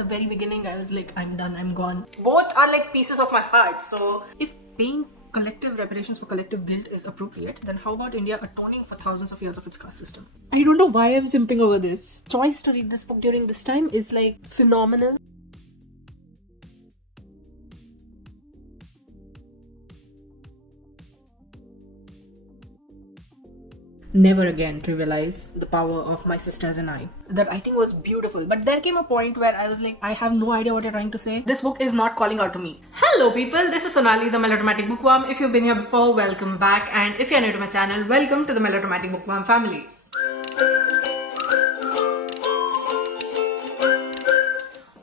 the very beginning I was like, I'm done, I'm gone. Both are like pieces of my heart. So if paying collective reparations for collective guilt is appropriate, then how about India atoning for thousands of years of its caste system? I don't know why I'm simping over this. Choice to read this book during this time is like phenomenal. Never again trivialize the power of my sisters and I. The writing was beautiful, but there came a point where I was like, I have no idea what you're trying to say. This book is not calling out to me. Hello people, this is Sonali, the Melodramatic Bookworm. If you've been here before, welcome back, and if you're new to my channel, welcome to the Melodramatic Bookworm family.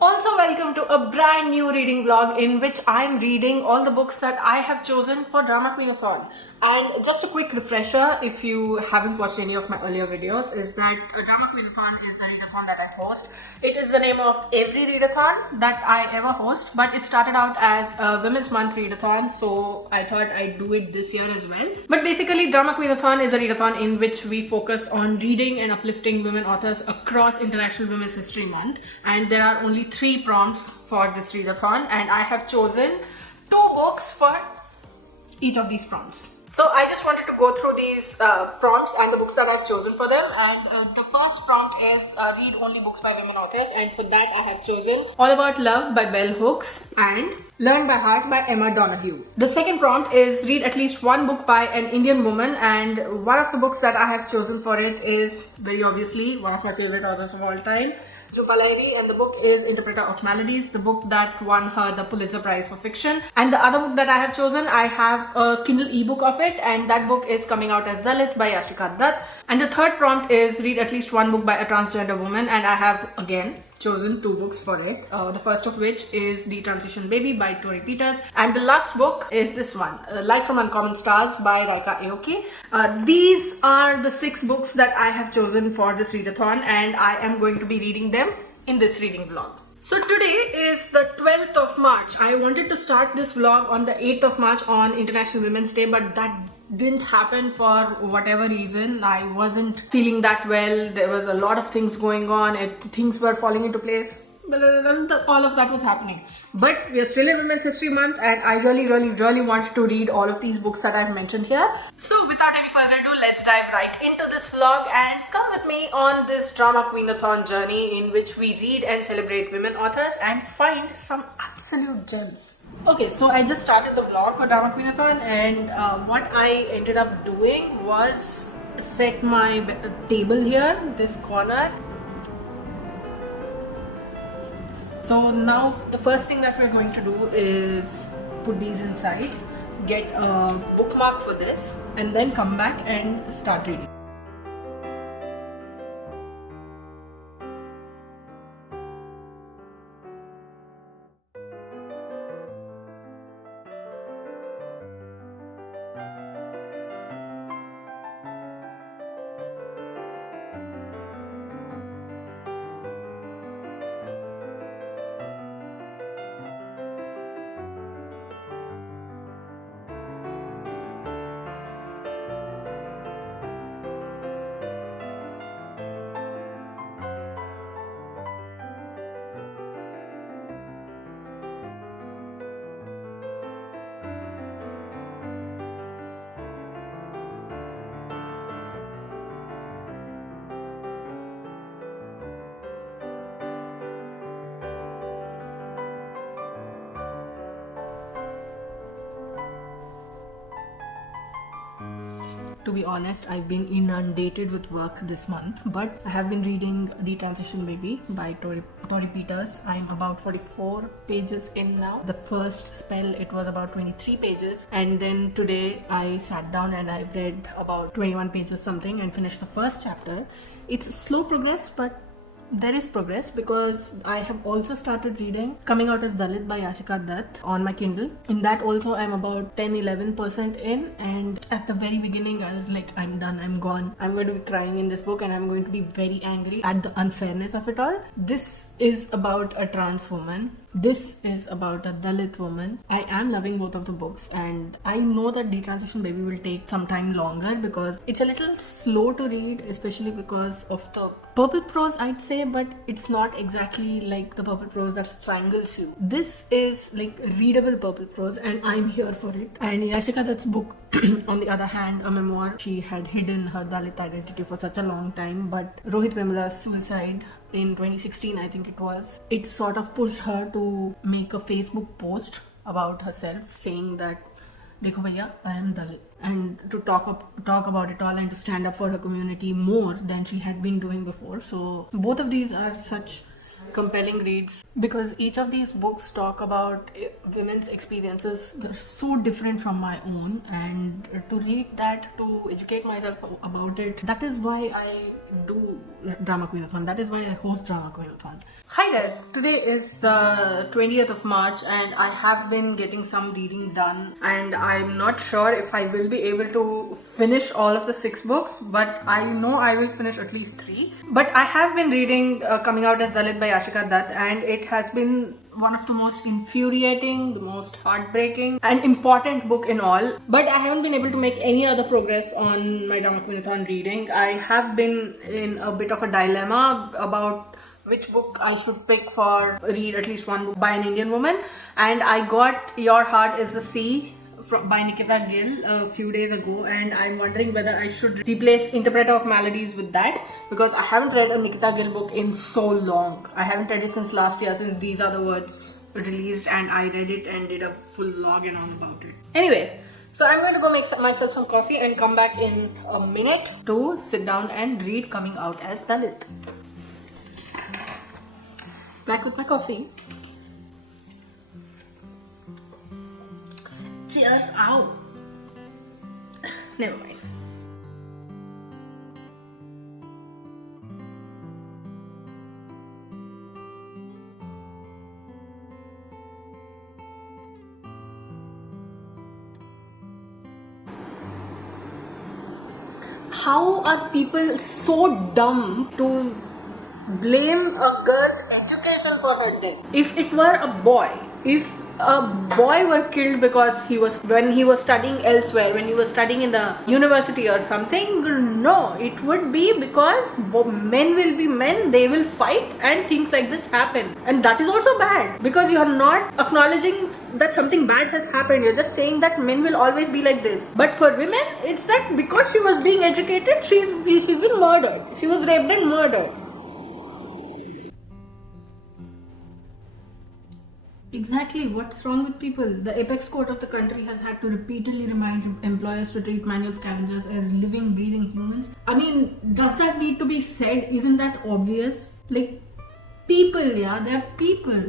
Also, welcome to a brand new reading vlog in which I'm reading all the books that I have chosen for DramaQueenAthon. And just a quick refresher, if you haven't watched any of my earlier videos, is that DramaQueenAthon is a readathon that I host. It is the name of every readathon that I ever host, but it started out as a Women's Month readathon, so I thought I'd do it this year as well. But basically, DramaQueenAthon is a readathon in which we focus on reading and uplifting women authors across International Women's History Month. And there are only 3 prompts for this readathon, and I have chosen 2 books for each of these prompts. So I just wanted to go through these prompts and the books that I've chosen for them. And the first prompt is read only books by women authors, and for that I have chosen All About Love by Bell Hooks and Learn by Heart by Emma Donoghue. The second prompt is read at least one book by an Indian woman, and one of the books that I have chosen for it is very obviously one of my favorite authors of all time, Jhumpa Lahiri, and the book is Interpreter of Maladies, the book that won her the Pulitzer Prize for Fiction. And the other book that I have chosen, I have a Kindle ebook of it, and that book is coming out as Dalit by Yashika Dutt. And the third prompt is read at least one book by a transgender woman, and I have again chosen 2 books for it. The first of which is The Transition Baby by Tori Peters, and the last book is this one, Light from Uncommon Stars by Raika Aoki. These are the 6 books that I have chosen for this readathon, and I am going to be reading them in this reading vlog. So today is the 12th of March. I wanted to start this vlog on the 8th of March on International Women's Day, but that didn't happen for whatever reason. I wasn't feeling that well. There was a lot of things going on. Things were falling into place. All of that was happening. But we are still in Women's History Month, and I really wanted to read all of these books that I've mentioned here. So without any further ado, let's dive right into this vlog and come with me on this DramaQueenAthon journey in which we read and celebrate women authors and find some absolute gems. Okay, so I just started the vlog for DramaQueenAthon, and what I ended up doing was set my table here, this corner. So now the first thing that we're going to do is put these inside, get a bookmark for this, and then come back and start reading. To be honest, I've been inundated with work this month, but I have been reading The Transition Baby by Tori Peters. I'm about 44 pages in now. The first spell, it was about 23 pages, and then today I sat down and I read about 21 pages something and finished the first chapter. It's slow progress, but there is progress because I have also started reading Coming Out as Dalit by Yashika Dutt on my Kindle. In that also I'm about 10-11% in, and at the very beginning I was like, I'm done, I'm gone. I'm going to be crying in this book and I'm going to be very angry at the unfairness of it all. This is about a trans woman This is about a Dalit woman. I am loving both of the books, and I know that Detransition Baby will take some time longer because it's a little slow to read, especially because of the purple prose, I'd say, but it's not exactly like the purple prose that strangles you. This is like readable purple prose, and I'm here for it. And Yashika Dutt's book, on the other hand, a memoir, she had hidden her Dalit identity for such a long time, but Rohit Vemula's suicide in 2016, I think it was, it sort of pushed her to make a Facebook post about herself saying that Dekho bhaiya, I am Dalit, and to talk about it all and to stand up for her community more than she had been doing before. So both of these are such compelling reads because each of these books talk about women's experiences. They're so different from my own, and to read that, to educate myself about it, that is why I do DramaQueenAthon. That is why I host DramaQueenAthon. Hi there. Today is the 20th of March and I have been getting some reading done, and I'm not sure if I will be able to finish all of the 6 books, but I know I will finish at least 3. But I have been reading Coming Out as Dalit by Yashika Dutt, and it has been one of the most infuriating, the most heartbreaking and important book in all. But I haven't been able to make any other progress on my DramaQueenAthon reading. I have been in a bit of a dilemma about which book I should pick for read at least one book by an Indian woman, and I got Your Heart is the Sea by Nikita Gill a few days ago, and I'm wondering whether I should replace Interpreter of Maladies with that because I haven't read a Nikita Gill book in so long. I haven't read it since last year, since These Are the Words released, and I read it and did a full log and all about it. Anyway, so I'm going to go make myself some coffee and come back in a minute to sit down and read Coming Out as Dalit. Back with my coffee. Cheers! Ow! Never mind. How are people so dumb to blame a girl's education for her death? If it were a boy, if a boy were killed because when he was studying elsewhere, when he was studying in the university or something, no, it would be because men will be men, they will fight and things like this happen. And that is also bad because you are not acknowledging that something bad has happened. You're just saying that men will always be like this. But for women, it's that because she was being educated, she's been murdered. She was raped and murdered. Exactly, what's wrong with people? The apex court of the country has had to repeatedly remind employers to treat manual scavengers as living, breathing humans. I mean, does that need to be said? Isn't that obvious? Like, people, yeah, they're people.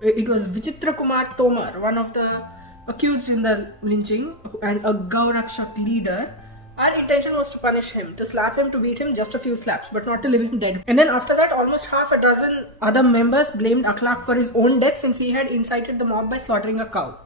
It was Vichitra Kumar Tomar, one of the accused in the lynching and a Gaurakshak leader. Our intention was to punish him, to slap him, to beat him, just a few slaps, but not to leave him dead. And then after that, almost half a dozen other members blamed Akhlaq for his own death since he had incited the mob by slaughtering a cow.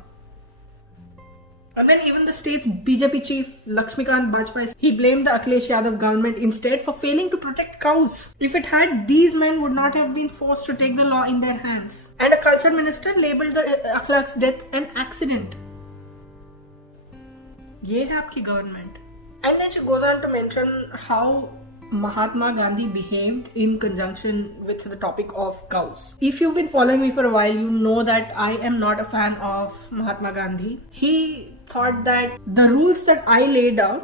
And then even the state's BJP chief, Lakshmikant Bajpai, he blamed the Akhilesh Yadav government instead for failing to protect cows. If it had, these men would not have been forced to take the law in their hands. And a culture minister labelled the Akhlaq's death an accident. Ye hai aapki government. And then she goes on to mention how Mahatma Gandhi behaved in conjunction with the topic of cows. If you've been following me for a while, you know that I am not a fan of Mahatma Gandhi. He thought that the rules that I lay down,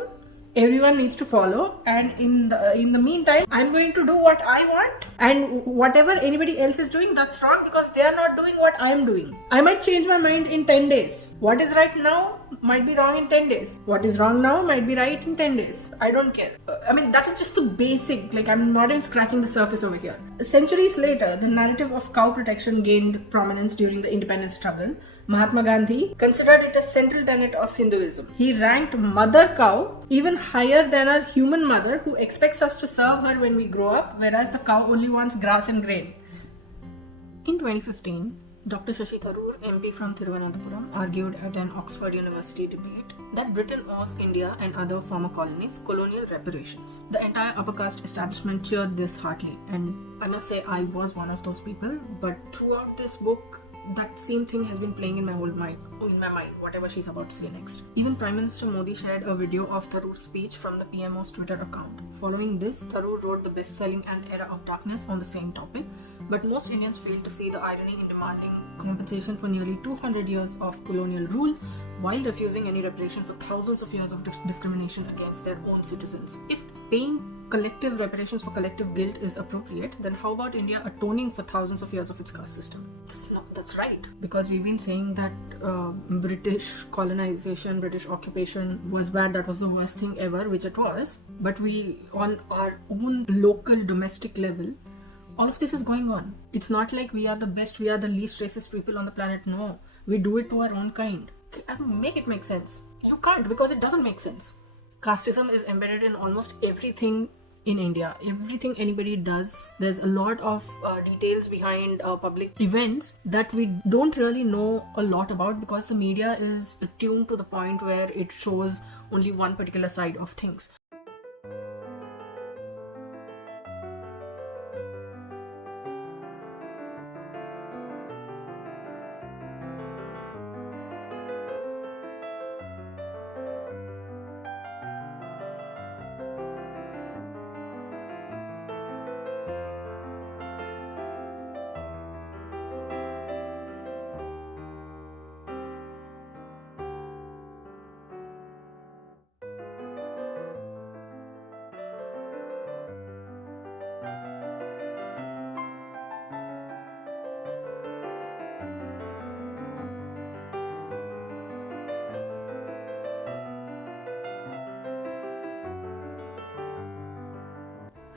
everyone needs to follow, and in the meantime, I'm going to do what I want, and whatever anybody else is doing, that's wrong because they are not doing what I'm doing. I might change my mind in 10 days. What is right now might be wrong in 10 days. What is wrong now might be right in 10 days. I don't care. I mean, that is just the basic, like I'm not even scratching the surface over here. Centuries later, the narrative of cow protection gained prominence during the independence struggle. Mahatma Gandhi considered it a central tenet of Hinduism. He ranked mother cow even higher than our human mother who expects us to serve her when we grow up, whereas the cow only wants grass and grain. In 2015, Dr. Shashi Tharoor, MP from Thiruvananthapuram, argued at an Oxford University debate that Britain owes India and other former colonies colonial reparations. The entire upper caste establishment cheered this heartily, and I must say I was one of those people, but throughout this book, that same thing has been playing in my mind, whatever she's about to say next. Even Prime Minister Modi shared a video of Tharoor's speech from the PMO's Twitter account. Following this, Tharoor wrote the best-selling An Era of Darkness on the same topic, but most Indians failed to see the irony in demanding compensation for nearly 200 years of colonial rule while refusing any reparation for thousands of years of discrimination against their own citizens. If paying collective reparations for collective guilt is appropriate, then how about India atoning for thousands of years of its caste system? That's right, because we've been saying that British colonization, British occupation was bad, that was the worst thing ever, which it was, but we, on our own local domestic level, all of this is going on. It's not like we are the best, we are the least racist people on the planet. No, we do it to our own kind. Make it make sense. You can't, because it doesn't make sense. Casteism is embedded in almost everything in India. Everything anybody does, there's a lot of details behind public events that we don't really know a lot about, because the media is tuned to the point where it shows only one particular side of things.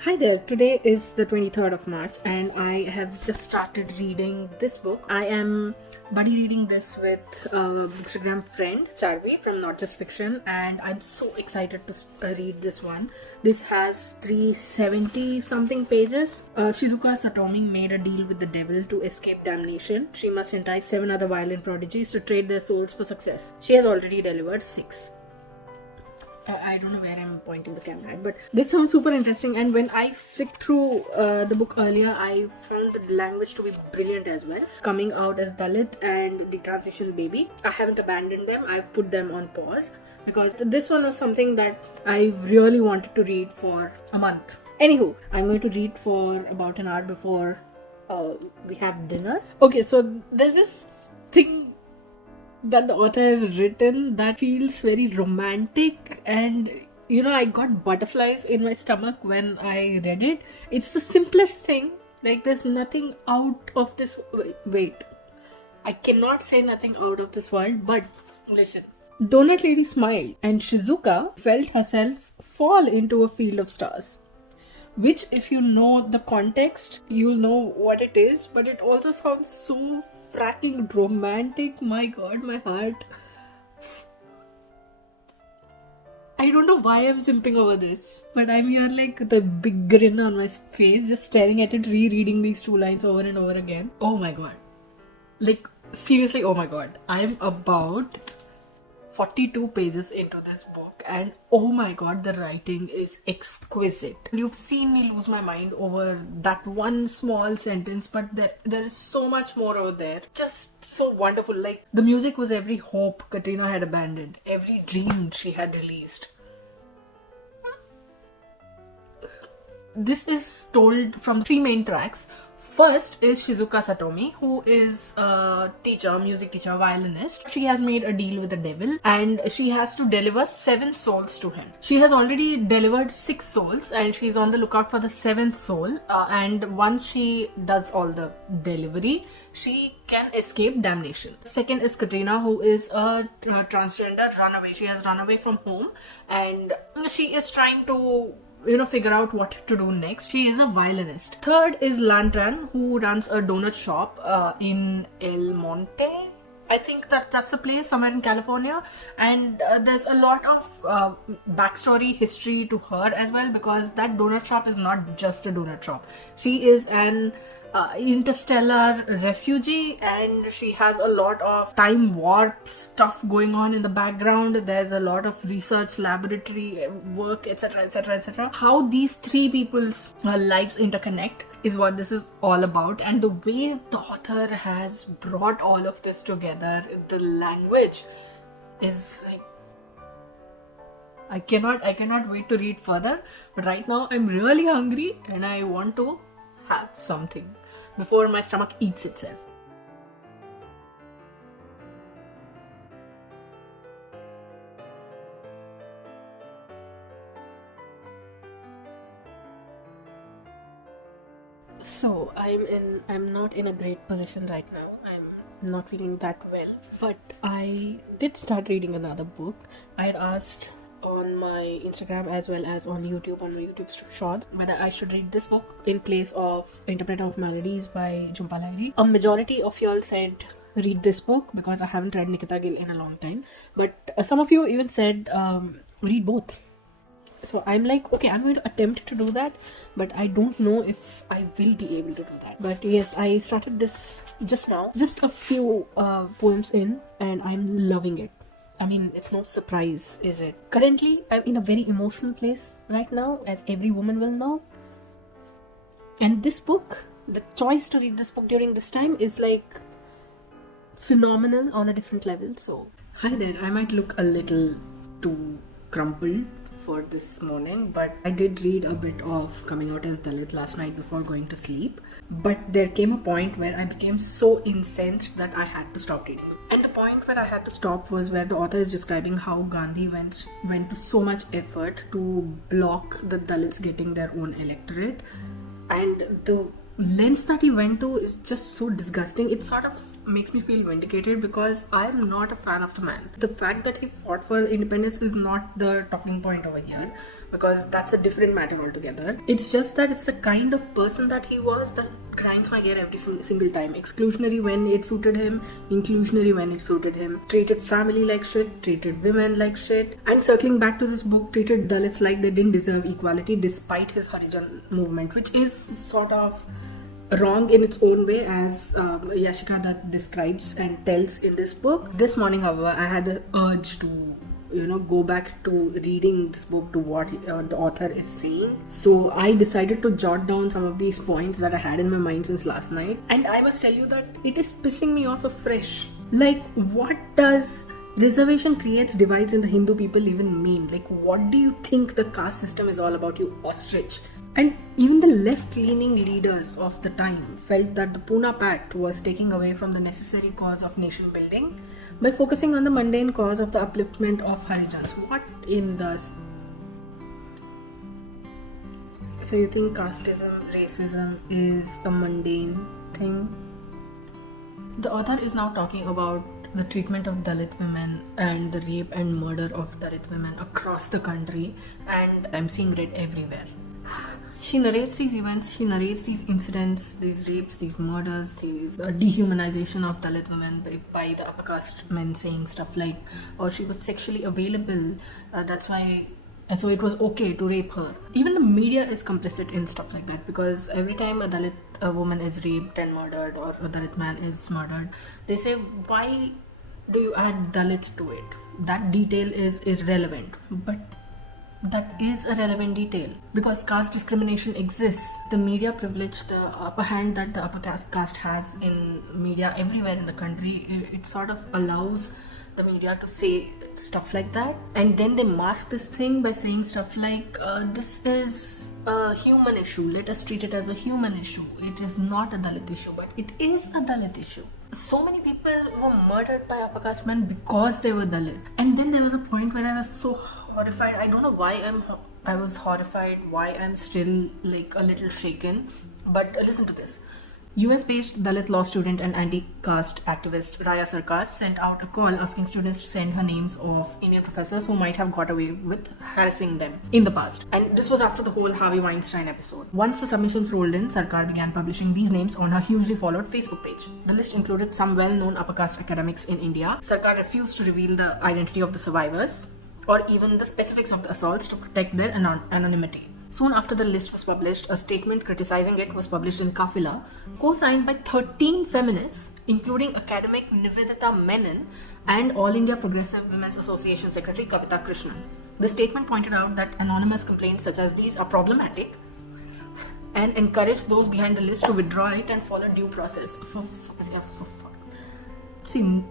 Hi there, today is the 23rd of March and I have just started reading this book. I am buddy reading this with Instagram friend Charvi from Not Just Fiction, and I'm so excited to read this one. This has 370 something pages. Shizuka Satomi made a deal with the devil to escape damnation. She must entice 7 other violent prodigies to trade their souls for success. She has already delivered 6. I don't know where I'm pointing the camera at, but this sounds super interesting, and when I flicked through the book earlier, I found the language to be brilliant as well. Coming out as Dalit and the transition baby, I haven't abandoned them, I've put them on pause, because this one was something that I really wanted to read for a month. Anywho, I'm going to read for about an hour before we have dinner. Okay, so there's this thing that the author has written that feels very romantic, and I got butterflies in my stomach when I read it. It's the simplest thing, like there's nothing out of this. Wait, I cannot say nothing out of this world, but listen. Donut Lady smiled, and Shizuka felt herself fall into a field of stars, which, if you know the context, you'll know what it is, but it also sounds so fracking romantic. My god, my heart. I don't know why I'm simping over this, but I'm here like the big grin on my face, just staring at it, rereading these 2 lines over and over again. Oh my god. Like, seriously, oh my god. I'm about 42 pages into this book, and oh my god, the writing is exquisite. You've seen me lose my mind over that one small sentence, but there is so much more over there. Just so wonderful. Like, the music was every hope Katrina had abandoned, every dream she had released. This is told from 3 main tracks. First is Shizuka Satomi, who is a teacher, music teacher, violinist. She has made a deal with the devil and she has to deliver 7 souls to him. She has already delivered 6 souls and she's on the lookout for the 7th soul. And once she does all the delivery, she can escape damnation. Second is Katrina, who is a transgender runaway. She has run away from home and she is trying to figure out what to do next. She is a violinist. Third is Lantran, who runs a donut shop in El Monte. I think that's a place somewhere in California, and there's a lot of backstory history to her as well, because that donut shop is not just a donut shop. She is an interstellar refugee, and she has a lot of time warp stuff going on in the background. There's a lot of research laboratory work, etc, etc, etc. How these 3 people's lives interconnect is what this is all about. And the way the author has brought all of this together, the language is like, I cannot wait to read further. But right now I'm really hungry and I want to have something before my stomach eats itself. So I'm not in a great position right now. I'm not feeling that well, but I did start reading another book. I had asked on my Instagram as well as on YouTube, on my YouTube shorts, whether I should read this book in place of Interpreter of Melodies by Jhumpa Lahiri. A majority of y'all said read this book because I haven't read Nikita Gill in a long time, but some of you even said read both. So I'm like, okay, I'm going to attempt to do that, but I don't know if I will be able to do that. But yes, I started this just now, just a few poems in, and I'm loving it. I mean, it's no surprise, is it? Currently, I'm in a very emotional place right now, as every woman will know. And this book, the choice to read this book during this time is like phenomenal on a different level. So, hi there, I might look a little too crumpled for this morning, but I did read a bit of Coming Out as Dalit last night before going to sleep. But there came a point where I became so incensed that I had to stop reading. And the point where I had to stop was where the author is describing how Gandhi went to so much effort to block the Dalits getting their own electorate, and the lens that he went to is just so disgusting. It sort of makes me feel vindicated because I am not a fan of the man. The fact that he fought for independence is not the talking point over here, because that's a different matter altogether. It's just that it's the kind of person that he was that grinds my gear every single time. Exclusionary when it suited him, inclusionary when it suited him, treated family like shit, treated women like shit, and circling back to this book, treated Dalits like they didn't deserve equality despite his Harijan movement, which is sort of wrong in its own way, as Yashika that describes and tells in this book. This morning, however, I had the urge to go back to reading this book, to what the author is saying. So I decided to jot down some of these points that I had in my mind since last night, and I must tell you that it is pissing me off afresh. Like, what does reservation creates divides in the Hindu people even mean? Like, what do you think the caste system is all about, you ostrich? And even the left-leaning leaders of the time felt that the Pune Pact was taking away from the necessary cause of nation building by focusing on the mundane cause of the upliftment of Harijans. What in the... So you think casteism, racism is a mundane thing? The author is now talking about the treatment of Dalit women and the rape and murder of Dalit women across the country, and I'm seeing red everywhere. She narrates these events, she narrates these incidents, these rapes, these murders, these dehumanization of Dalit women by the upper caste men saying stuff like, oh, she was sexually available, that's why, and so it was okay to rape her. Even the media is complicit in stuff like that, because every time a Dalit woman is raped and murdered, or a Dalit man is murdered, they say, why do you add Dalit to it? That detail is irrelevant. But that is a relevant detail, because caste discrimination exists. The media privilege, the upper hand that the upper caste has in media everywhere in the country, it sort of allows the media to say stuff like that, and then they mask this thing by saying stuff like, this is a human issue, let us treat it as a human issue. It is not a Dalit issue, but it is a Dalit issue. So many people were murdered by upper caste men because they were Dalit. And then there was a point where I was so horrified. I don't know why I was horrified, why I'm still like a little shaken, but listen to this. US-based Dalit law student and anti-caste activist Raya Sarkar sent out a call asking students to send her names of Indian professors who might have got away with harassing them in the past. And this was after the whole Harvey Weinstein episode. Once the submissions rolled in, Sarkar began publishing these names on her hugely followed Facebook page. The list included some well-known upper caste academics in India. Sarkar refused to reveal the identity of the survivors or even the specifics of the assaults to protect their anonymity. Soon after the list was published, a statement criticizing it was published in Kafila, co-signed by 13 feminists, including academic Nivedita Menon and All India Progressive Women's Association Secretary Kavita Krishnan. The statement pointed out that anonymous complaints such as these are problematic and encouraged those behind the list to withdraw it and follow due process. See,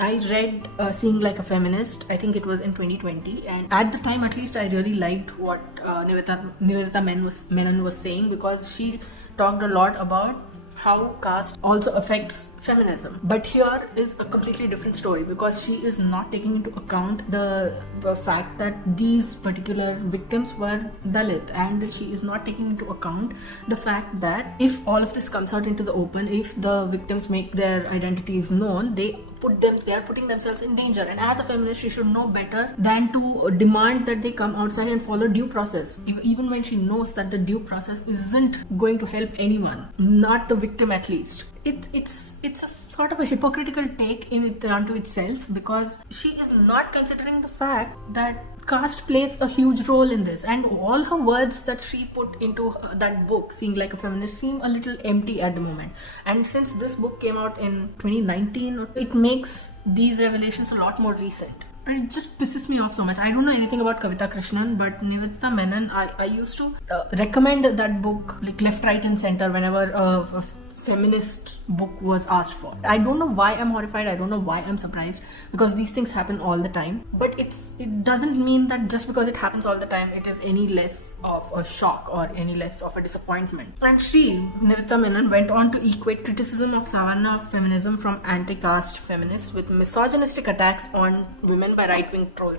I read Seeing Like a Feminist, I think it was in 2020, and at the time at least I really liked what Nivedita Menon was saying, because she talked a lot about how caste also affects feminism. But here is a completely different story, because she is not taking into account the fact that these particular victims were Dalit, and she is not taking into account the fact that if all of this comes out into the open, if the victims make their identities known, they are putting themselves in danger. And as a feminist, she should know better than to demand that they come outside and follow due process, even when she knows that the due process isn't going to help anyone, not the victim at least. It's a sort of a hypocritical take onto itself, because she is not considering the fact that caste plays a huge role in this, and all her words that she put into that book, Seeing Like a Feminist, seem a little empty at the moment. And since this book came out in 2019, it makes these revelations a lot more recent. And it just pisses me off so much. I don't know anything about Kavita Krishnan, but Nivedita Menon, I used to recommend that book like left, right and center whenever a feminist book was asked for. I don't know why I'm horrified, I don't know why I'm surprised, because these things happen all the time. But it doesn't mean that just because it happens all the time, it is any less of a shock or any less of a disappointment. And Nivedita Menon, went on to equate criticism of Savarna feminism from anti-caste feminists with misogynistic attacks on women by right-wing trolls.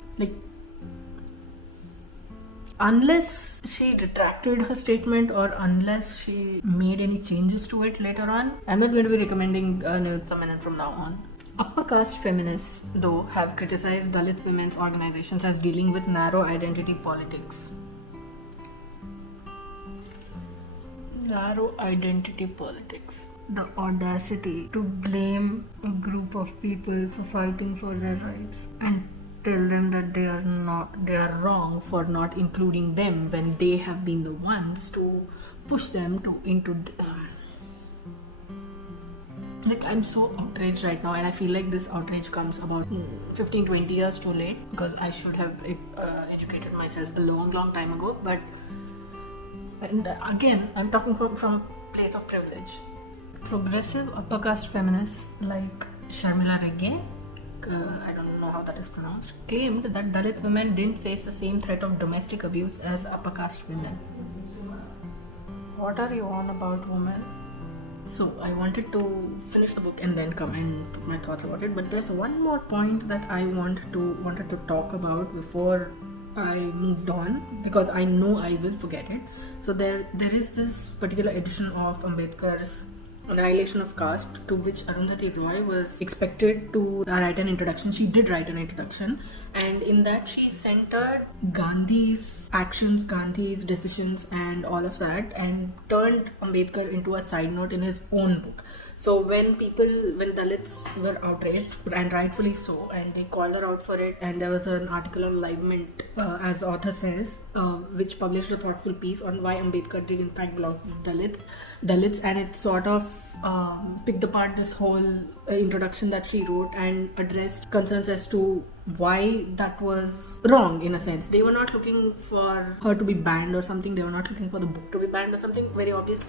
Unless she retracted her statement or unless she made any changes to it later on, I'm not going to be recommending Nivedita Menon from now on. Upper caste feminists, though, have criticized Dalit women's organizations as dealing with narrow identity politics. Narrow identity politics. The audacity to blame a group of people for fighting for their rights and tell them that they are wrong for not including them when they have been the ones to push them into I'm so outraged right now, and I feel like this outrage comes about 15-20 years too late, because I should have educated myself a long time ago. But again, I'm talking from a place of privilege. Progressive upper caste feminists like Sharmila Regge, I don't know how that is pronounced, claimed that Dalit women didn't face the same threat of domestic abuse as upper caste women. What are you on about, woman? So I wanted to finish the book and then come and put my thoughts about it, but there's one more point that I wanted to talk about before I moved on, because I know I will forget it. So there is this particular edition of Ambedkar's Annihilation of Caste, to which Arundhati Roy was expected to write an introduction. She did write an introduction, and in that she centered Gandhi's actions, Gandhi's decisions and all of that, and turned Ambedkar into a side note in his own book. So when Dalits were outraged, and rightfully so, and they called her out for it, and there was an article on Live Mint, as the author says, which published a thoughtful piece on why Ambedkar did in fact belong to Dalits, and it sort of picked apart this whole introduction that she wrote and addressed concerns as to why that was wrong. In a sense, they were not looking for her to be banned or something, they were not looking for the book to be banned or something very obvious,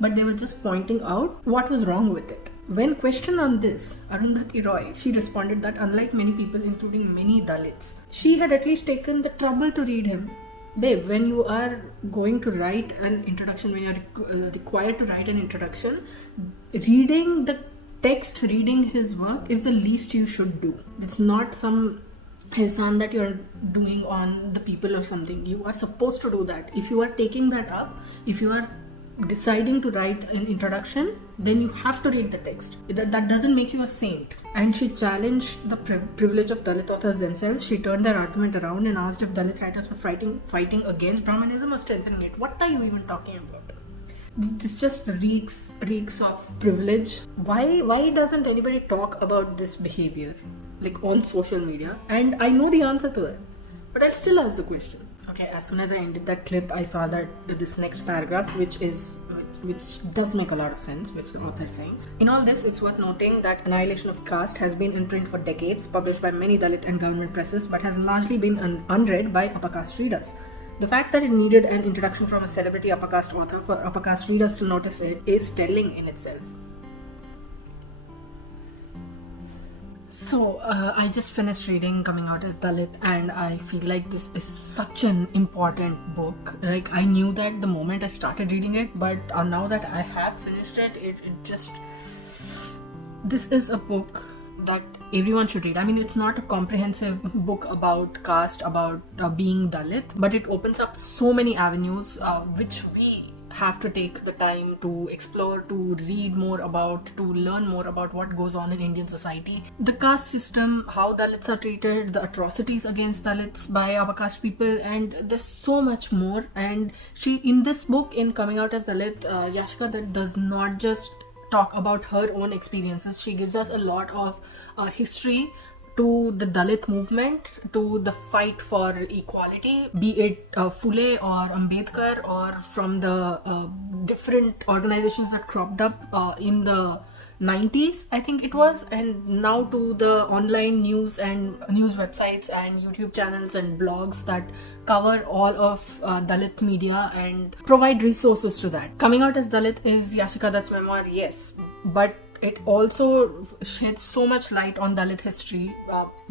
but they were just pointing out what was wrong with it. When questioned on this, Arundhati Roy, she responded that unlike many people, including many Dalits, she had at least taken the trouble to read him. Babe, when you are going to write an introduction, when you are required to write an introduction, reading the text, reading his work is the least you should do. It's not some ihsan that you're doing on the people or something. You are supposed to do that. If you are taking that up, if you are deciding to write an introduction, then you have to read the text. That doesn't make you a saint. And she challenged the privilege of Dalit authors themselves. She turned their argument around and asked if Dalit writers were fighting against Brahmanism or strengthening it. What are you even talking about? This just reeks of privilege. Why doesn't anybody talk about this behavior on social media? And I know the answer to that, but I'll still ask the question. Okay, as soon as I ended that clip, I saw that this next paragraph, which does make a lot of sense, which the author is saying. In all this, it's worth noting that Annihilation of Caste has been in print for decades, published by many Dalit and government presses, but has largely been unread by upper caste readers. The fact that it needed an introduction from a celebrity upper caste author for upper caste readers to notice it is telling in itself. So, I just finished reading Coming Out as Dalit, and I feel like this is such an important book. Like, I knew that the moment I started reading it, but now that I have finished it, it just... This is a book that everyone should read. I mean, it's not a comprehensive book about caste, about being Dalit, but it opens up so many avenues which we have to take the time to explore, to read more about, to learn more about what goes on in Indian society. The caste system, how Dalits are treated, the atrocities against Dalits by upper caste people, and there's so much more. And she, in this book, in Coming Out as Dalit, Yashika that does not just talk about her own experiences. She gives us a lot of history to the Dalit movement, to the fight for equality, be it Phule or Ambedkar, or from the different organizations that cropped up in the 90s, I think it was, and now to the online news and news websites and YouTube channels and blogs that cover all of Dalit media and provide resources to that. Coming Out as Dalit is Yashika Dutt's memoir, yes, but it also sheds so much light on Dalit history.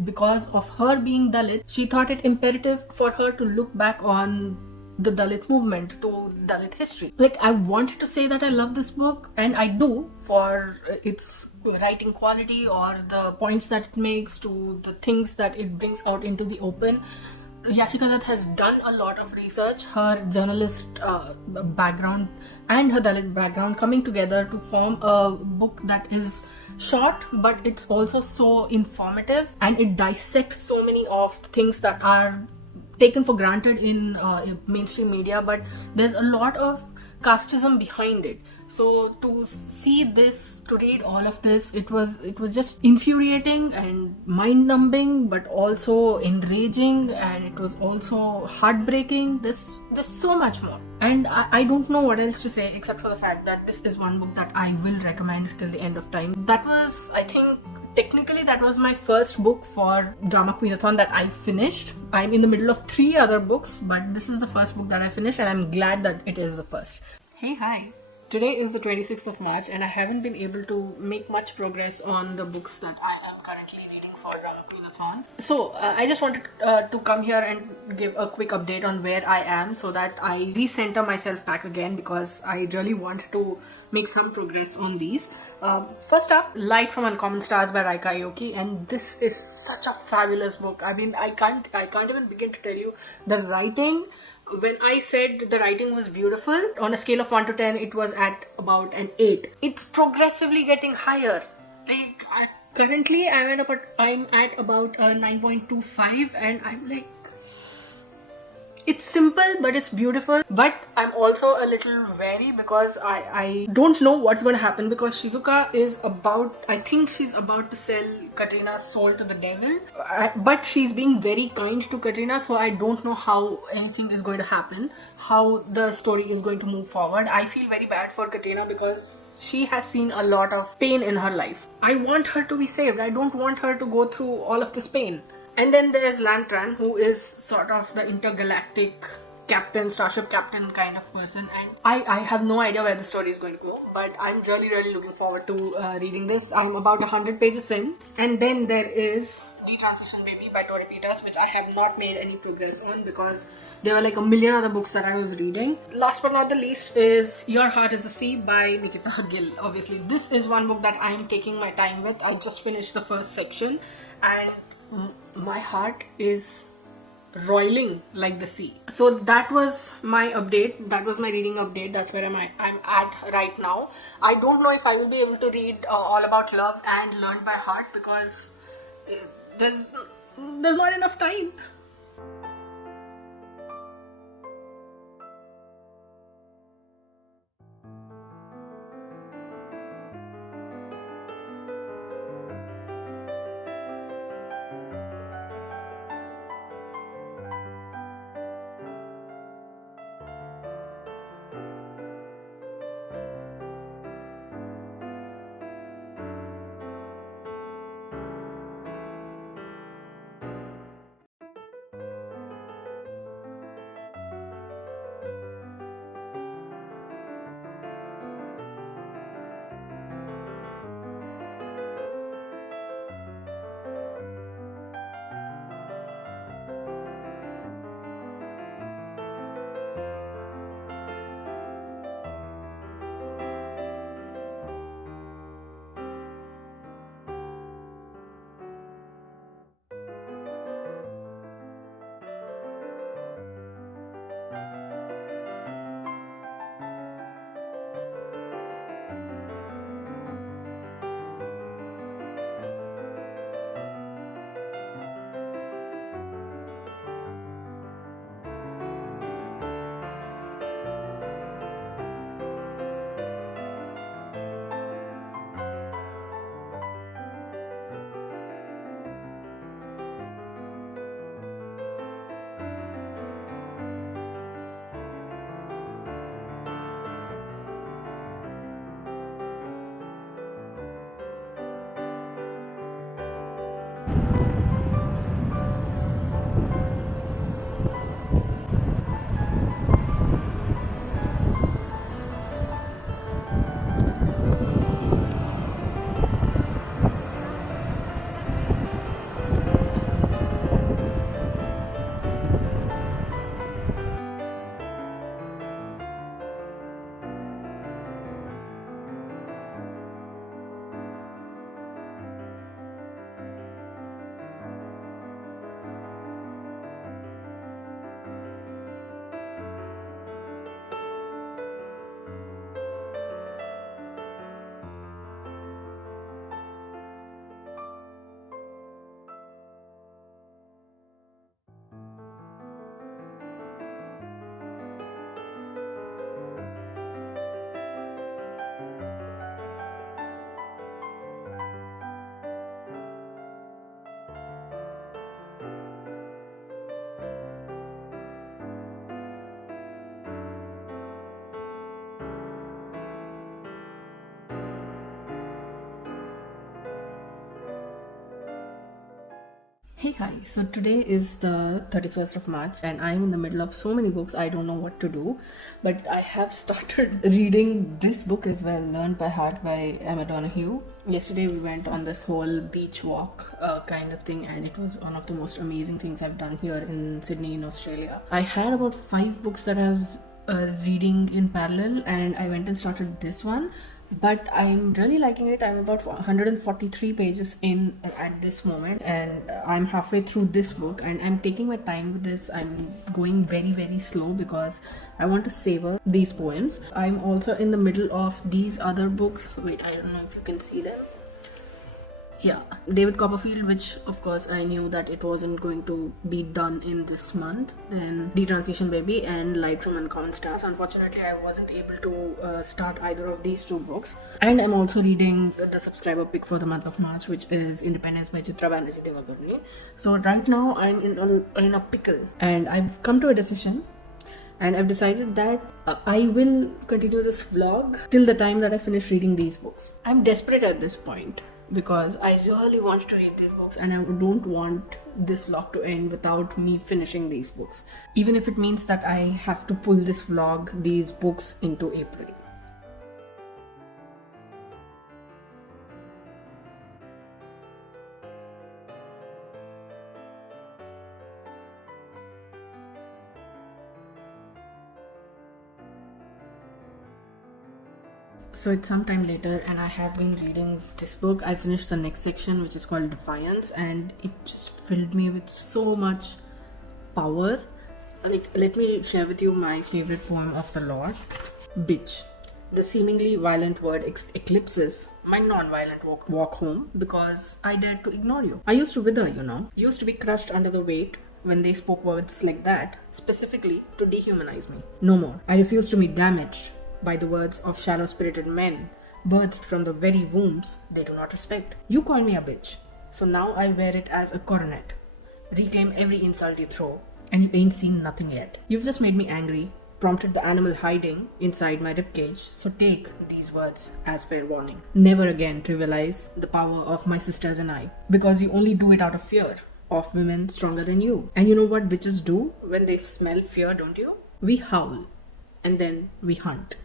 Because of her being Dalit, she thought it imperative for her to look back on the Dalit movement, to Dalit history. Like, I wanted to say that I love this book, and I do, for its writing quality or the points that it makes, to the things that it brings out into the open. Yashika Dutt has done a lot of research, her journalist background and her Dalit background coming together to form a book that is short, but it's also so informative, and it dissects so many of the things that are taken for granted in mainstream media, but there's a lot of casteism behind it. So to see this, to read all of this, it was just infuriating and mind-numbing, but also enraging, and it was also heartbreaking. There's so much more, and I don't know what else to say except for the fact that this is one book that I will recommend till the end of time. That was, I think, technically that was my first book for DramaQueenAthon that I finished. I'm in the middle of 3 other books, but this is the first book that I finished, and I'm glad that it is the first. Hey, hi. Today is the 26th of March, and I haven't been able to make much progress on the books that I am currently reading for DramaQueenAthon. So I just wanted to come here and give a quick update on where I am, so that I recenter myself back again, because I really want to make some progress on these. First up, Light from Uncommon Stars by Raika Aoki, and this is such a fabulous book. I mean, I can't even begin to tell you the writing. When I said the writing was beautiful, on a scale of 1 to 10, it was at about an 8. It's progressively getting higher. Like, currently I'm at about a 9.25, and I'm like, it's simple, but it's beautiful. But I'm also a little wary, because I don't know what's going to happen, because Shizuka is I think she's about to sell Katrina's soul to the devil. But she's being very kind to Katrina, so I don't know how anything is going to happen, how the story is going to move forward. I feel very bad for Katrina, because she has seen a lot of pain in her life. I want her to be saved. I don't want her to go through all of this pain. And then there's Lantran, who is sort of the intergalactic captain, starship captain kind of person. And I have no idea where the story is going to go, but I'm really, really looking forward to reading this. I'm about 100 pages in. And then there is Detransition Baby by Tori Peters, which I have not made any progress on, because there were like a million other books that I was reading. Last but not the least is Your Heart is a Sea by Nikita Gill. Obviously, this is one book that I am taking my time with. I just finished the first section, and my heart is roiling like the sea. So that was my update. That was my reading update. That's where I'm at right now. I don't know if I will be able to read All About Love and Learned by Heart, because there's not enough time. Hey, hi. So today is the 31st of March and I'm in the middle of so many books, I don't know what to do. But I have started reading this book as well, Learned by Heart by Emma Donoghue. Yesterday we went on this whole beach walk kind of thing, and it was one of the most amazing things I've done here in Sydney in Australia. I had about 5 books that I was reading in parallel, and I went and started this one, but I'm really liking it. I'm about 143 pages in at this moment, and I'm halfway through this book, and I'm taking my time with this. I'm going very slow because I want to savor these poems. I'm also in the middle of these other books. Wait, I don't know if you can see them. Yeah, David Copperfield, which of course I knew that it wasn't going to be done in this month. Then Detransition Baby and Light from Uncommon Stars. Unfortunately, I wasn't able to start either of these 2 books. And I'm also reading the subscriber pick for the month of March, which is Independence by Chitra Banerjee Devagurni. So right now I'm in a pickle, and I've come to a decision. And I've decided that I will continue this vlog till the time that I finish reading these books. I'm desperate at this point because I really want to read these books, and I don't want this vlog to end without me finishing these books. Even if it means that I have to pull this vlog, these books, into April. So it's some time later, and I have been reading this book. I finished the next section, which is called Defiance, and it just filled me with so much power. Like, let me share with you my favorite poem of the lot, Bitch. The seemingly violent word eclipses my non-violent walk home because I dared to ignore you. I used to wither, used to be crushed under the weight when they spoke words like that, specifically to dehumanize me. No more. I refuse to be damaged by the words of shallow-spirited men, birthed from the very wombs they do not respect. You call me a bitch, so now I wear it as a coronet. Reclaim every insult you throw, and you ain't seen nothing yet. You've just made me angry, prompted the animal hiding inside my ribcage, so take these words as fair warning. Never again trivialize the power of my sisters and I, because you only do it out of fear of women stronger than you. And you know what bitches do when they smell fear, don't you? We howl, and then we hunt.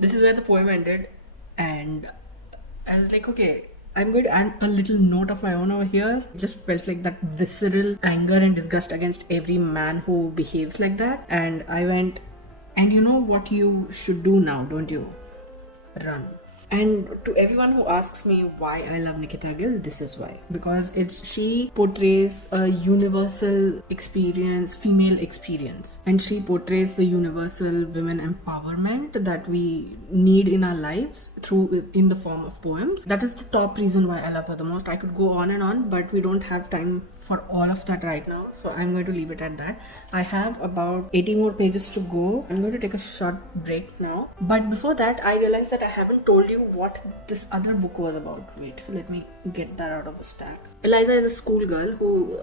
This is where the poem ended, and I was like, okay, I'm going to add a little note of my own over here. It just felt like that visceral anger and disgust against every man who behaves like that. And I went, and you know what you should do now, don't you? Run. And to everyone who asks me why I love Nikita Gill, this is why. Because she portrays a universal experience, female experience. And she portrays the universal women empowerment that we need in our lives in the form of poems. That is the top reason why I love her the most. I could go on, but we don't have time for all of that right now. So I'm going to leave it at that. I have about 80 more pages to go. I'm going to take a short break now. But before that, I realized that I haven't told you what this other book was about. Wait, let me get that out of the stack. Eliza is a schoolgirl who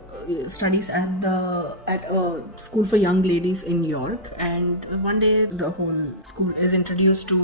studies at a school for young ladies in York, and one day the whole school is introduced to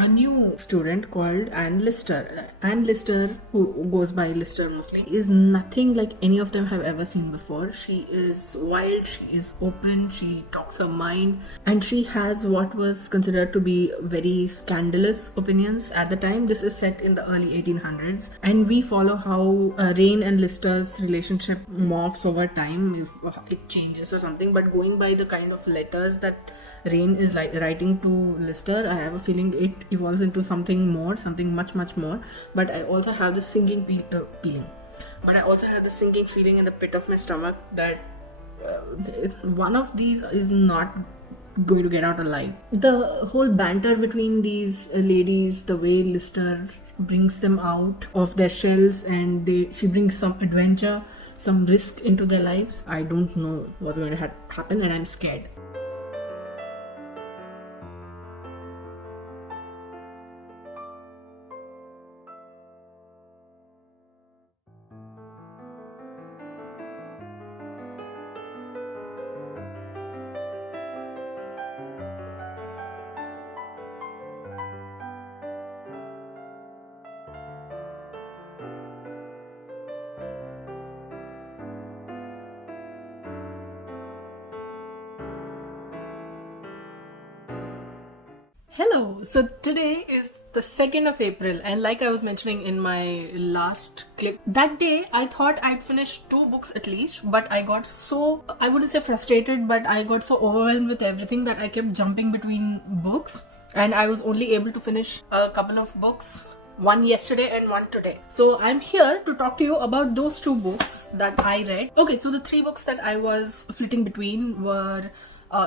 a new student called Anne Lister. Anne Lister, who goes by Lister mostly, is nothing like any of them have ever seen before. She is wild, she is open, she talks her mind, and she has what was considered to be very scandalous opinions at the time. This is set in the early 1800s, and we follow how Rain and Lister's relationship morphs over time, if it changes or something. But going by the kind of letters that Rain is writing to Lister, I have a feeling it evolves into something much more. But I also have this sinking feeling in the pit of my stomach that one of these is not going to get out alive. The whole banter between these ladies, the way Lister brings them out of their shells, and she brings some adventure, some risk into their lives. I don't know what's going to happen, and I'm scared. Hello! So today is the 2nd of April, and like I was mentioning in my last clip, that day I thought I'd finish 2 books at least, but I got so, I wouldn't say frustrated, but I got so overwhelmed with everything that I kept jumping between books, and I was only able to finish a couple of books, one yesterday and one today. So I'm here to talk to you about those 2 books that I read. Okay, so the 3 books that I was flitting between were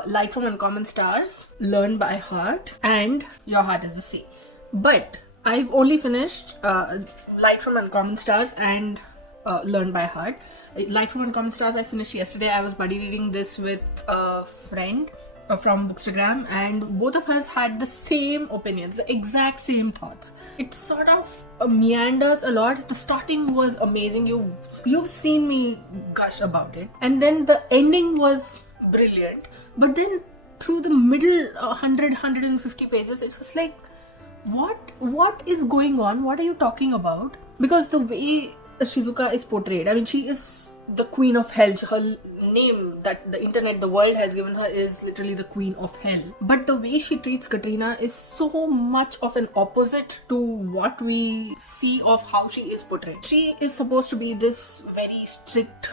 Light from Uncommon Stars, Learn by Heart, and Your Heart is the Sea. But I've only finished Light from Uncommon Stars and Learn by Heart. Light from Uncommon Stars I finished yesterday. I was buddy reading this with a friend from Bookstagram, and both of us had the same opinions, the exact same thoughts. It sort of meanders a lot. The starting was amazing. You've seen me gush about it, and then the ending was brilliant. But then through the middle 150 pages, it's just like, what is going on? What are you talking about? Because the way Shizuka is portrayed, I mean, she is the queen of hell. Her name that the internet, the world has given her is literally the queen of hell. But the way she treats Katrina is so much of an opposite to what we see of how she is portrayed. She is supposed to be this very strict,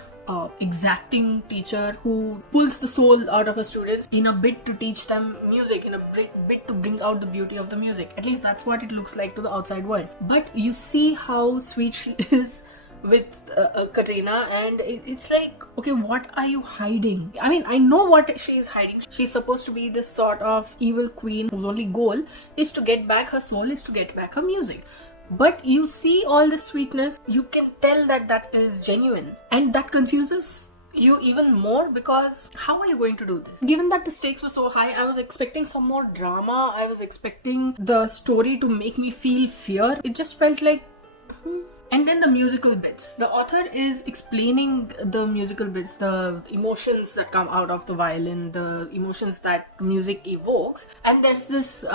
exacting teacher who pulls the soul out of her students in a bit to teach them music, in a bit to bring out the beauty of the music. At least that's what it looks like to the outside world. But you see how sweet she is with Katrina, and it's like, okay, what are you hiding? I mean, I know what she is hiding. She's supposed to be this sort of evil queen whose only goal is to get back her soul, is to get back her music. But you see all this sweetness, you can tell that that is genuine, and that confuses you even more, because how are you going to do this? Given that the stakes were so high, I was expecting some more drama. I was expecting the story to make me feel fear. It just felt like And then the musical bits. The author is explaining the musical bits, the emotions that come out of the violin, the emotions that music evokes. And there's this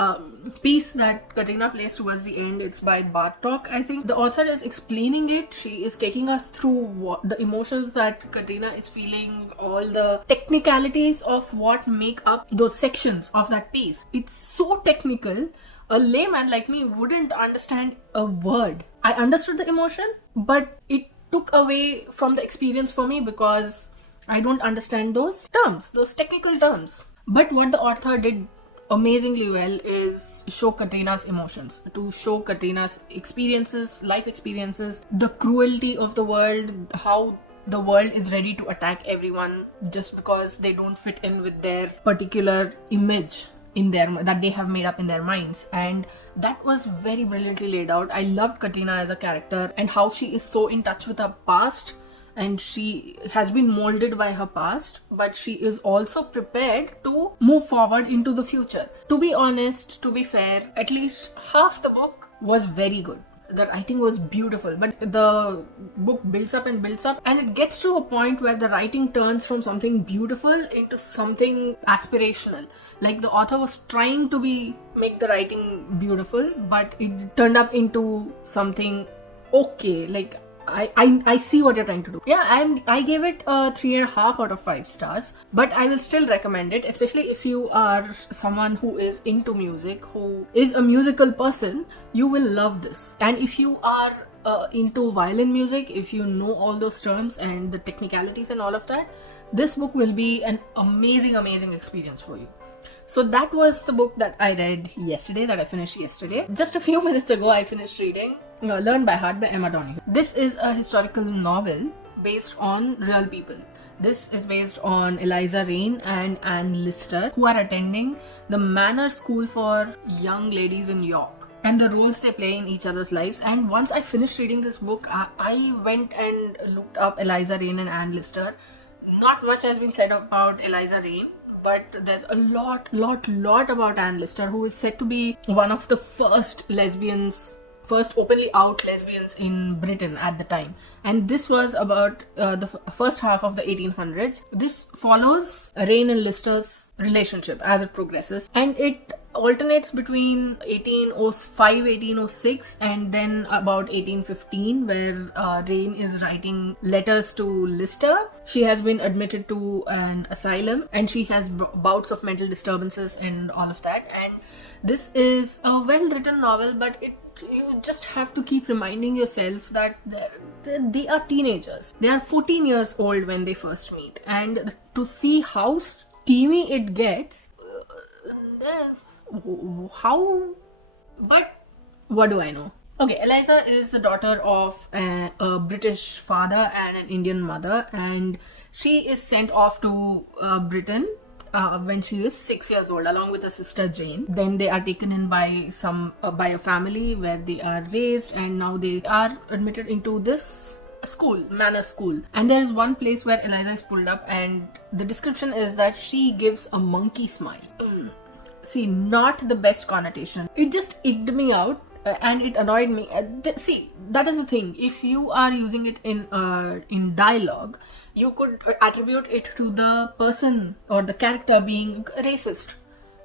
piece that Katrina plays towards the end. It's by Bartok, I think. The author is explaining it. She is taking us through the emotions that Katrina is feeling, all the technicalities of what make up those sections of that piece. It's so technical. A layman like me wouldn't understand a word. I understood the emotion, but it took away from the experience for me because I don't understand those terms, those technical terms. But what the author did amazingly well is show Katrina's emotions, to show Katrina's experiences, life experiences, the cruelty of the world, how the world is ready to attack everyone just because they don't fit in with their particular image that they have made up in their minds. And that was very brilliantly laid out. I loved Katrina as a character and how she is so in touch with her past, and she has been molded by her past, but she is also prepared to move forward into the future. To be honest, to be fair, at least half the book was very good. The writing was beautiful, but the book builds up and it gets to a point where the writing turns from something beautiful into something aspirational. Like the author was trying to make the writing beautiful, but it turned up into something okay. Like I see what you're trying to do. Yeah, I gave it a 3.5 out of 5 stars, but I will still recommend it, especially if you are someone who is into music, who is a musical person. You will love this. And if you are into violin music, if you know all those terms and the technicalities and all of that, this book will be an amazing experience for you. So that was the book that I read yesterday, that I finished yesterday. Just a few minutes ago, I finished reading Learn by Heart by Emma Donoghue. This is a historical novel based on real people. This is based on Eliza Rain and Anne Lister, who are attending the Manor School for Young Ladies in York, and the roles they play in each other's lives. And once I finished reading this book, I went and looked up Eliza Rain and Anne Lister. Not much has been said about Eliza Rain, but there's a lot about Anne Lister, who is said to be one of the first openly out lesbians in Britain at the time. And this was about the first half of the 1800s. This follows Rain and Lister's relationship as it progresses, and it alternates between 1805, 1806 and then about 1815, where Rain is writing letters to Lister. She has been admitted to an asylum and she has bouts of mental disturbances and all of that, and This is a well-written novel, but you just have to keep reminding yourself that they are teenagers. They are 14 years old when they first meet, and to see how steamy it gets, but what do I know? Okay, Eliza is the daughter of a British father and an Indian mother, and she is sent off to Britain when she is 6 years old, along with her sister Jane. Then they are taken in by a family where they are raised, and now they are admitted into this school, manor school. And there is one place where Eliza is pulled up, and the description is that she gives a monkey smile. See, not the best connotation. It just icked me out. And it annoyed me. See, that is the thing. If you are using it in dialogue, you could attribute it to the person or the character being racist,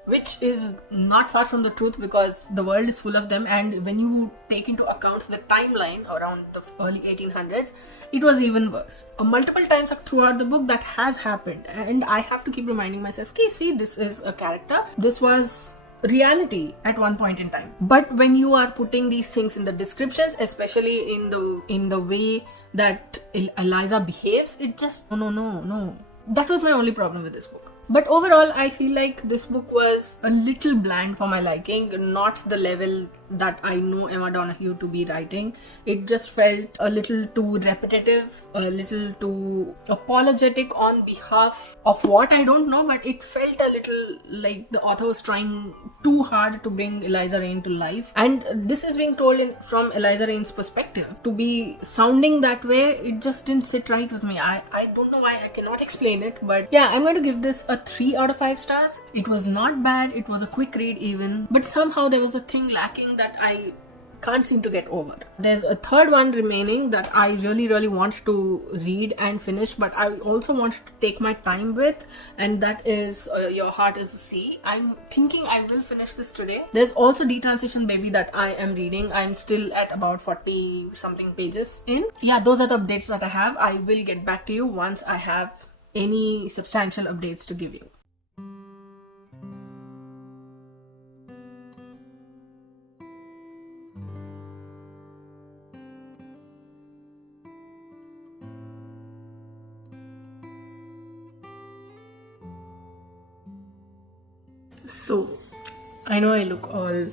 which is not far from the truth, because the world is full of them. And when you take into account the timeline around the early 1800s, it was even worse. Multiple times throughout the book that has happened, and I have to keep reminding myself, okay, see, this is a character. This was reality at one point in time. But when you are putting these things in the descriptions, especially in the way that Eliza behaves, it just no. That was my only problem with this book. But overall, I feel like this book was a little bland for my liking, not the level that I know Emma Donoghue to be writing. It just felt a little too repetitive, a little too apologetic on behalf of what I don't know, but it felt a little like the author was trying too hard to bring Eliza Reign to life. And this is being told from Eliza Reign's perspective. To be sounding that way, it just didn't sit right with me. I don't know why, I cannot explain it, but yeah, I'm going to give this a 3 out of 5 stars. It was not bad, it was a quick read even, but somehow there was a thing lacking that I can't seem to get over. There's a third one remaining that I really want to read and finish, but I also want to take my time with, and that is Your Heart is the Sea. I'm thinking I will finish this today. There's also Detransition Baby that I am reading. I'm still at about 40 something pages in. Yeah, those are the updates that I have. I will get back to you once I have any substantial updates to give you. So, I know I look all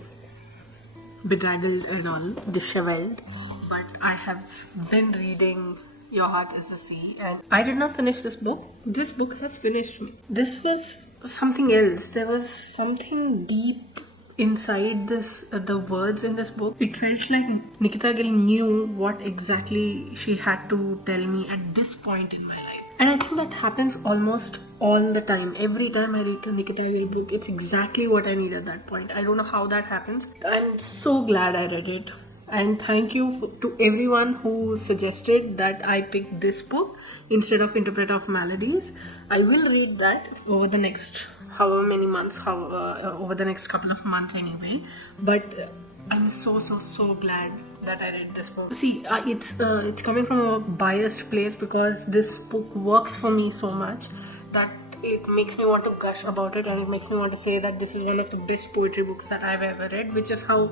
bedraggled and all disheveled, but I have been reading Your Heart is the Sea, and I did not finish this book. This book has finished me. This was something else. There was something deep inside this, the words in this book. It felt like Nikita Gill knew what exactly she had to tell me at this point in my life. And I think that happens almost all the time. Every time I read a Nikita Gill book, it's exactly what I need at that point. I don't know how that happens. I'm so glad I read it. And thank you to everyone who suggested that I pick this book instead of Interpreter of Maladies. I will read that over the next however many months, over the next couple of months anyway. But I'm so glad that I read this book. See, it's coming from a biased place, because this book works for me so much that it makes me want to gush about it, and it makes me want to say that this is one of the best poetry books that I've ever read, which is how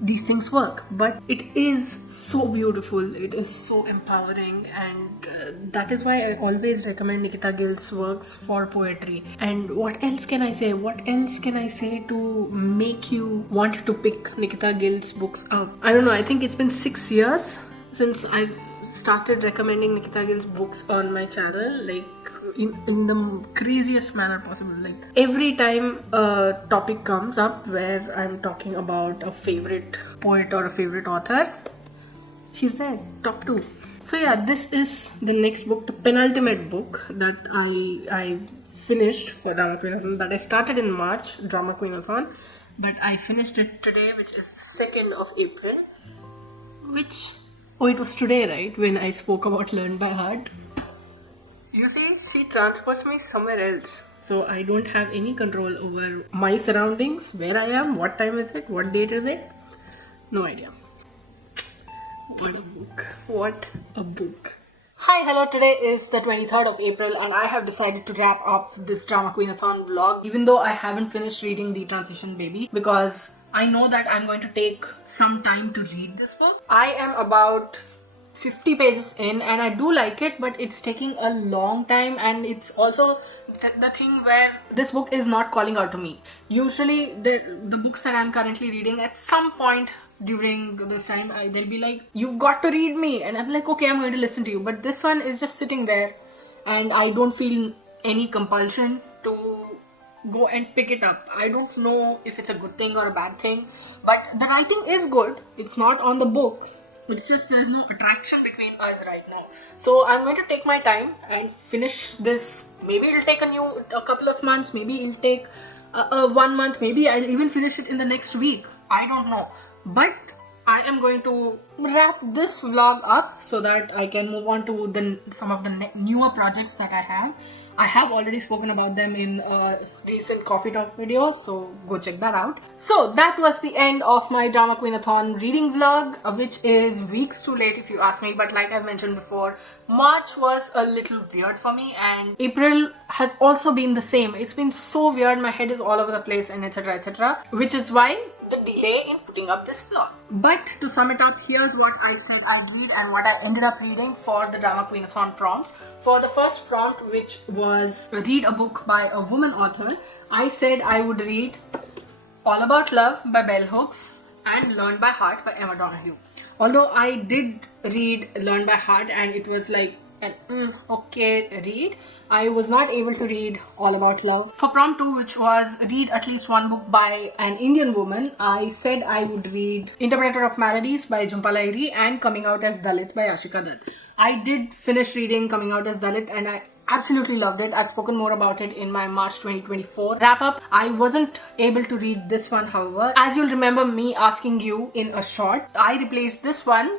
these things work. But it is so beautiful, it is so empowering, and that is why I always recommend Nikita Gill's works for poetry. And what else can I say? What else can I say to make you want to pick Nikita Gill's books up? I don't know, I think it's been 6 years since I've started recommending Nikita Gill's books on my channel, like in the craziest manner possible. Like every time a topic comes up where I'm talking about a favorite poet or a favorite author, she's there, top 2. So yeah, this is the next book, the penultimate book that I finished for DramaQueenAthon, that I started in March, DramaQueenAthon, but I finished it today, which is 2nd of April, which, oh, it was today, right, when I spoke about Learn by Heart. You see, she transports me somewhere else. So I don't have any control over my surroundings, where I am, what time is it, what date is it. No idea. What a book. What a book. Hi, hello, today is the 23rd of April and I have decided to wrap up this DramaQueenAthon vlog even though I haven't finished reading The Transition Baby because I know that I'm going to take some time to read this book. I am about 50 pages in and I do like it, but it's taking a long time, and it's also the thing where this book is not calling out to me. Usually the books that I'm currently reading, at some point during this time they'll be like, you've got to read me, and I'm like, okay, I'm going to listen to you. But this one is just sitting there and I don't feel any compulsion to go and pick it up. I don't know if it's a good thing or a bad thing, but the writing is good. It's not on the book, it's just there's no attraction between us right now. So I'm going to take my time and finish this. Maybe it'll take a couple of months, maybe it'll take 1 month, maybe I'll even finish it in the next week. I don't know. But I am going to wrap this vlog up so that I can move on to some of the newer projects that I have. I have already spoken about them in a recent coffee talk video, so go check that out. So that was the end of my DramaQueenAthon reading vlog, which is weeks too late if you ask me. But like I've mentioned before, March was a little weird for me and April has also been the same. It's been so weird, my head is all over the place and etc, etc, which is why the delay in putting up this vlog. But to sum it up, here's what I said I'd read and what I ended up reading for the DramaQueenAthon prompts. For the first prompt, which was read a book by a woman author, I said I would read All About Love by Bell Hooks and Learn by Heart by Emma Donoghue. Although I did read Learn by Heart and it was like an okay read, I was not able to read All About Love. For prompt 2, which was read at least one book by an Indian woman, I said I would read Interpreter of Maladies by Jhumpa Lahiri and Coming Out as Dalit by Ashika Dutt. I did finish reading Coming Out as Dalit and I absolutely loved it. I've spoken more about it in my March 2024 wrap up. I wasn't able to read this one, however. As you'll remember me asking you in a short, I replaced this one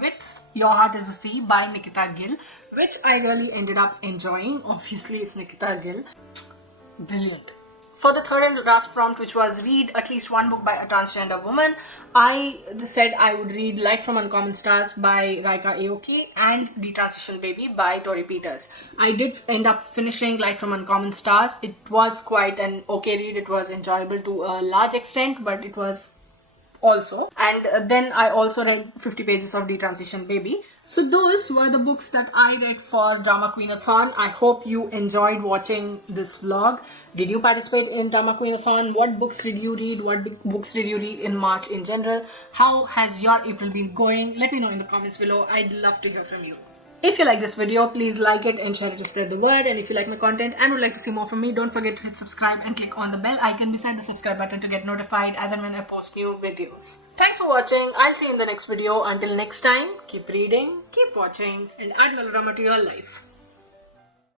with Your Heart is the Sea by Nikita Gill, which I really ended up enjoying. Obviously, it's Nikita Gill. Brilliant. For the third and last prompt, which was read at least one book by a transgender woman, I said I would read Light from Uncommon Stars by Raika Aoki and The Transition Baby by Tori Peters. I did end up finishing Light from Uncommon Stars. It was quite an okay read. It was enjoyable to a large extent, but it was also, and then I also read 50 pages of The Transition Baby. So those were the books that I read for DramaQueenAthon. I hope you enjoyed watching this vlog. Did you participate in DramaQueenAthon? What books did you read? What books did you read in March in general? How has your April been going? Let me know in the comments below. I'd love to hear from you. If you like this video, please like it and share it to spread the word. And if you like my content and would like to see more from me, don't forget to hit subscribe and click on the bell icon beside the subscribe button to get notified as and when I post new videos. Thanks for watching. I'll see you in the next video. Until next time, keep reading, keep watching, and add melodrama to your life.